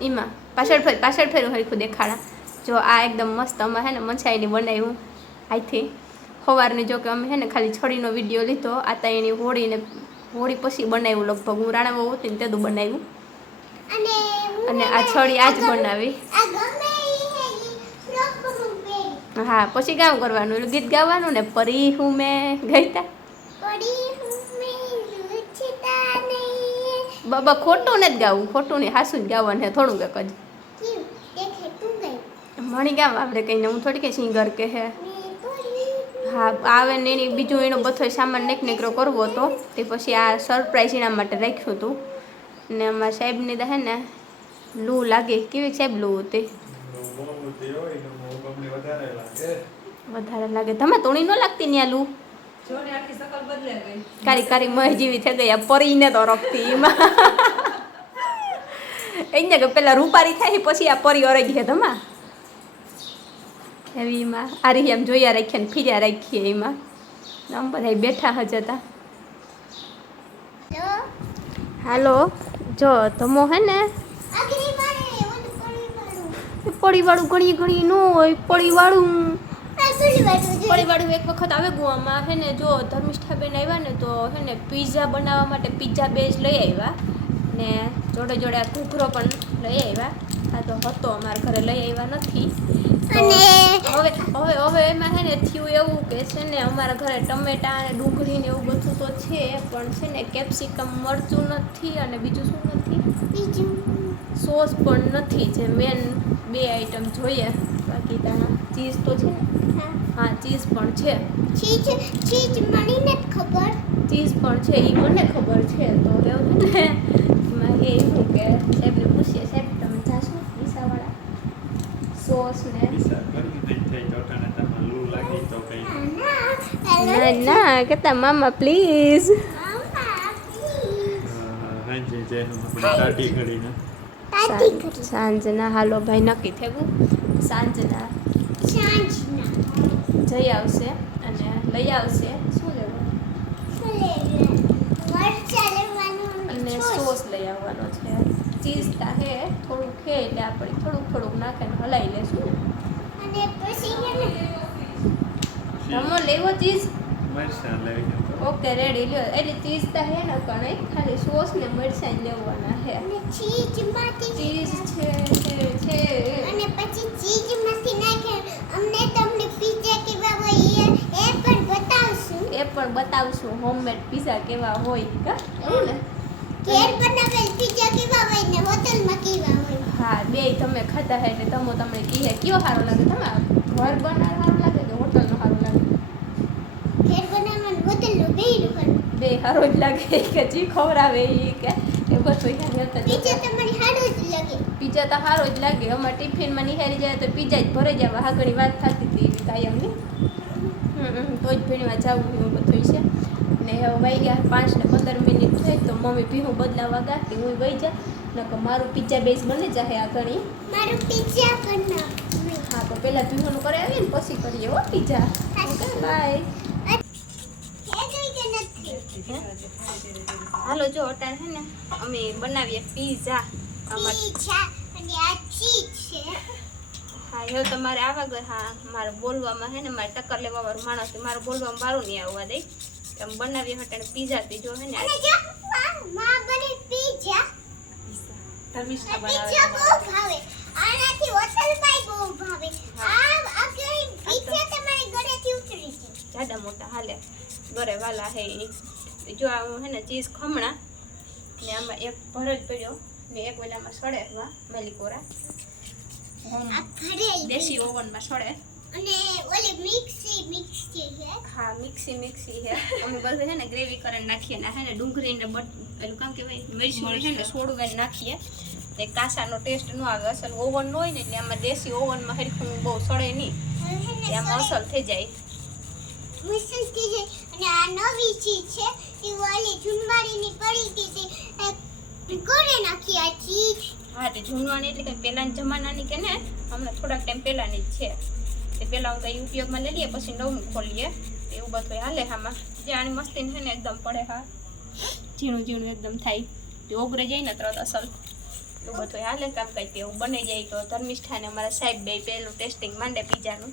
એમાં પાછળ ફેર પાછળ ફેરું હરખું દેખાડા. જો આ એકદમ મસ્ત અમે હે ને મચાઈને બનાવ્યું. આઈથી સવારની જો કે અમે હે ને ખાલી છડીનો વીડિયો લીધો. આ તા એની હોળીને હોળી પછી બનાવ્યું લગભગ. હું રાણામાં હતી ને તેદું બનાવ્યું. અને આ છડી આજ જ બનાવી. આ હે પછી કામ કરવાનું. ગીત ગાવાનું ને પરી હું મેં ગઈ બાબા ખોટું નથી ગાવું ખોટું નહીં હાસું જ ગાવાનું છે થોડું કંઈક જ. મણી ગામ આપણે કહીને હું થોડી કે સિંગર કે હે હા આવે ને એની બીજું એનો બધો સામાન નેક નેકરો કરવો હતો. તે પછી આ સરપ્રાઈઝ એના માટે રાખ્યું હતું. ને અમારા સાહેબની તો હે ને લૂ લાગે. કેવી સાહેબ લૂ હતી? વધારે લાગે. તમે તોણી ન લાગતી ત્યાં લૂ? જોને આખી શકલ બદલાઈ ગઈ. કારી કારી મહ જેવી થઈ ગઈ. આ પરીને તો રખતી એમાં. અહીંયા કે પેલા રૂપારી થાય પછી આ પરી અરઈ છે તમા એવી એમાં. આ રહી આમ જોયા રાખીએ ને ફીર્યા રાખીએ એમાં. આમ બધા બેઠા હજતા હાલો જો ધમો હે ને. પરી વાળું ઘણી ઘણી ન હોય પડીવાળું. વાળું પડીવાળું એક વખત આવે ગુવામાં હે ને જો ધર્મિષ્ઠાબેન આવ્યા ને તો હે ને પીઝા બનાવવા માટે પીઝા બેઝ લઈ આવ્યા. ને જોડે જોડે આ ઘૂઘરો પણ લઈ આવ્યા. આ તો હતો અમારા ઘરે લઈ આવ્યા નથી. હવે હવે હવે એમાં હે ને થયું એવું કે છે ને અમારા ઘરે ટમેટા અને ડુંગળી ને એવું બધું તો છે પણ છે ને કેપ્સિકમ મરચું નથી અને બીજું શું નથી? બીજું? સોસ પણ નથી જે મેન બે આઈટમ જોઈએ. બાકી ચીઝ તો છે હા. હા ચીઝ પણ છે. ચીજ ચીજ મને નથી ખબર. ચીઝ પણ છે એ મને ખબર છે. તો એવું ને એ એવું કે સાહેબને પૂછીએ સાહેબ તમે જાશો વિસાવાળા સોસ ને? ના ના ના કહેતા મામા પ્લીઝ મામા પ્લીઝ દાઢી ઘડીને. તાતી કરી સાંજના હાલો ભાઈ નક્કી થયું સાંજના. સાંજના જઈ આવશે અને લઈ આવશે. શું લેવું? લેવાનું અને સોસ લઈ આવવાનો છે. ચીઝ તાહે થોડુંક હે એટલે આપણે થોડુંક થોડુંક નાખીને હલાવી લેશું. અને પછી રમો લેવો ચીઝ? મરચાં લઈને તો ઓકે રેડી લ્યો. એટલે ચીઝ તા હે ને કણે ખાલી સોસ ને મરચાં જ લેવાના હે. અને ચીજમાંથી ચીઝ છે છે છે. અને પછી ચીજમાંથી નાખે. અમને તમને પીઝા કેવા હોય એ એ પણ બતાવશું. એ પણ બતાવશું. હોમમેડ પીઝા કેવા હોય કા? એવું ને. ઘેર બનાવેલ પીઝા કેવા હોય ને હોટલમાં કેવા હોય? હા બે તમે ખાતા હે એટલે તમો તમને કીએ કયો સારો લાગે? તમે ઘર બનાવ સારું લાગે કે હોટલનો સારું લાગે ઘેર બનાવવાનું હોટલનું બેયનું હોય બે સારો જ લાગે કે જે ખવડાવે એ કે. એ બધું પીઝા તમારી સારું જ લાગે. પીઝા તો સારો જ લાગે. અમારે ટિફિનમાં નિહારી જાય તો પીઝા જ ભરે જાય. ઘણી વાત થતી હતી એવી કાયમની તો જ ભીણવા જવું એવું બધું છે. ને હવે વહી ગયા પાંચ ને પંદર મિનિટ થઈ તો મમ્મી ભીહું બદલાવા ગયા કે હું વહી જા નકર મારું પીઝા બેઝ બને જાહે આ ઘણી મારું પીઝા બનાવ. હા તો પહેલાં ભીહોનું કરે આવીએ ને પછી કરીએ હો પીઝા. બાય. હાલો જો અટાણ છે ને અમે બનાવીએ પીઝા. અમારે પીઝા અને આ ચીઝ છે. હા હવે તમારે આવા ગયો હા મારે બોલવામાં હે ને મારે ટક્કર લેવા વાળું માણસ છે મારે બોલવામાં બારું નહીં આવવા દે. એમ બનાવીએ હટાણે પીઝા પીજો જો હે ને. પીઝા. ધર્મિષ્ઠા બનાવે બહુ ભાવે. આનાથી બહુ ભાવે. આ આ કઈ તમારી ઘરેથી ઉતરી છે જાડા મોટા હાલે. ઘરે વાલા હે. જો આ હે ને ચીઝ ખમણા ને આમાં એક ભરત પડ્યો ને એક વેલામાં સડે વા મેલિકોરા દેશી ઓવનમાં સડે. અને ઓલી મિક્સી મિક્સી છે. હા મિક્સી મિક્સી હે અમે બધું છે ને ગ્રેવી કરીને નાખીએ ને હે ને ડુંગળી ને બટ પેલું કામ કહેવાય મરચું છે ને સોડું નાખીએ. કાસાનો ટેસ્ટ ન આવે અસલ ઓવન હોય ને એટલે આમાં દેશી ઓવનમાં હરખું બહુ સડે નહીં. આમાં અસલ થઈ જાય. જાય અને આ નવી ચીજ છે એ વાલી જુનવાડીની પડી હતી તે અ, નાખી આ ચીજ? હા તે જૂનવાણી એટલે કે પહેલાના જમાનાની કે ને હમણાં થોડાક ટાઈમ પહેલાંની જ છે. તે પહેલાં હું કંઈ ઉપયોગમાં લઈ લઈએ પછી નવું ખોલીએ. એવું બધું હાલે હામાં જે આની મસ્તી છે ને એકદમ પડે હા. ઝીણું ઝીણું એકદમ થાય. તે ઓગરે જાય ને તરત અસલ. એવું બધું હાલે. કામ કંઈ તેવું બની જાય તો ધર્મિષ્ઠાને અમારા સાહેબ બે પહેલું ટેસ્ટિંગ માંડે પીઝાનું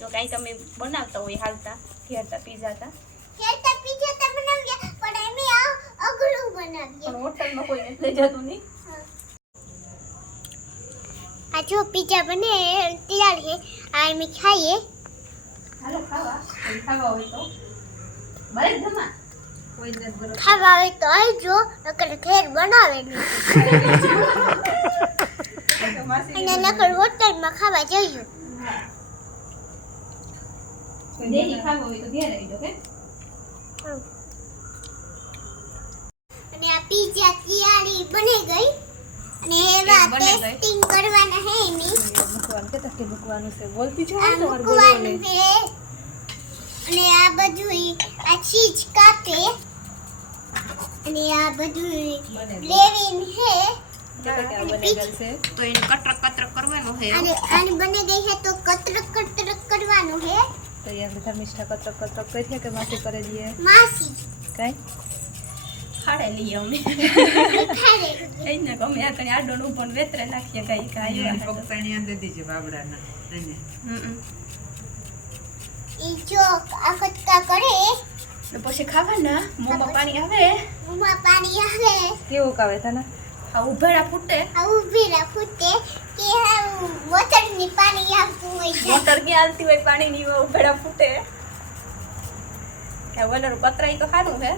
તો કાંઈ તમે બનાવતા હોય હાલતા ઘેરતા પીઝાતા? ખેતર પીછે તો બનાવ્યા પણ એમે આ અઘરું બનાવ્યા પણ હોટલમાં કોઈને લઈ જતું નહીં? આ જો પીઝા બને તૈયાર છે. આ અમે ખાઈએ. હાલો ખાવા. કોઈ ખાવા હોય તો. બરે જમા ખાવા આવે તો આવજો નકર ઘેર બનાવે નહીં. અને નકર હોટલમાં ખાવા જઈએ. ડેલી ખાવા હોય તો ઘેર આવી કે અને આ પીઝા તૈયારી બની ગઈ. અને એવા ટેસ્ટિંગ કરવાના હે એની. મૂકવાનું કે તકે મૂકવાનું છે? બોલતી છો આ મૂકવાનું છે. અને આ બધું આ ચીજ કાપે. અને આ બધું લેવીન હે તો એને કટરક કટરક કરવાનું હે અને આને બની ગઈ હે તો કતરક કતરક કરવાનું હે કે માસી કરી દઈએ માસી. કઈ? ખાડે લઈએ અમે. ને ગમે આ કરી આડો નું પણ વેતરે નાખીએ કઈ કઈ પપ્પાની અંદર દીજે બાબડાના ઈ જો પછી ખાવાના? મોંમાં પાણી આવે? મોમાં પાણી આવે. કેવું કાવે તને? આ ઉભેડા ફૂટે? આ રાખું તે કે મોટરની પાણી આવતું હોય છે. મોટર ક્યાં આવતી હોય પાણી ની ઉભેડા ફૂટે. કે વલર કતરાઈ તો સારું છે